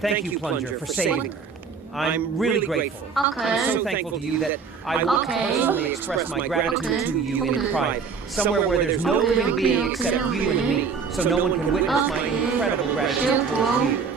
Thank you, Plunger, for saving her. I'm really grateful. I'm so thankful to you that I will personally express my gratitude to you in private, somewhere where there's no living being except you and me, so no one can witness my incredible gratitude towards you.